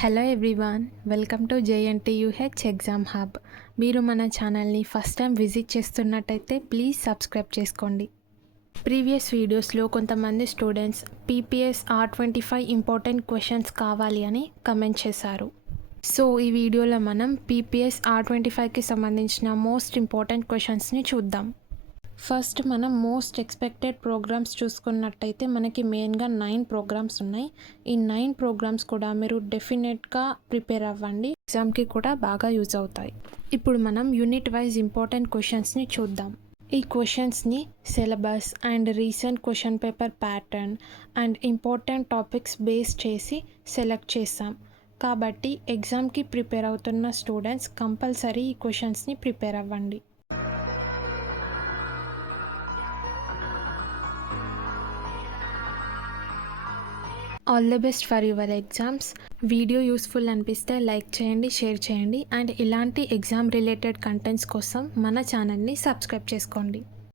Hello everyone, welcome to JNTUH exam hub. మీరు మన ఛానల్ని ఫస్ట్ టైం విజిట్ చేస్తున్నట్టయితే ప్లీజ్ సబ్స్క్రైబ్ చేసుకోండి. ప్రీవియస్ వీడియోస్లో కొంతమంది students PPS R25 important questions కావాలి అని కమెంట్ చేశారు. సో ఈ వీడియోలో మనం PPS R25కి సంబంధించిన మోస్ట్ ఇంపార్టెంట్ క్వశ్చన్స్ని చూద్దాం. ఫస్ట్ మనం మోస్ట్ ఎక్స్పెక్టెడ్ ప్రోగ్రామ్స్ చూసుకున్నట్టయితే మనకి మెయిన్గా 9 ప్రోగ్రామ్స్ ఉన్నాయి. ఈ 9 ప్రోగ్రామ్స్ కూడా మీరు డెఫినెట్గా ప్రిపేర్ అవ్వండి, ఎగ్జామ్కి కూడా బాగా యూజ్ అవుతాయి. ఇప్పుడు మనం యూనిట్ వైజ్ ఇంపార్టెంట్ క్వశ్చన్స్ని చూద్దాం. ఈ క్వశ్చన్స్ని syllabus and recent question paper pattern and important topics base చేసి సెలెక్ట్ చేసాం. కాబట్టి ఎగ్జామ్కి ప్రిపేర్ అవుతున్న స్టూడెంట్స్ కంపల్సరీ ఈ క్వశ్చన్స్ని ప్రిపేర్ అవ్వండి. All the best for your exams. Video useful అనిపిస్తే లైక్ చేయండి, షేర్ చేయండి అండ్ ఇలాంటి ఎగ్జామ్ రిలేటెడ్ కంటెంట్స్ కోసం మన ఛానల్ని సబ్స్క్రైబ్ చేసుకోండి.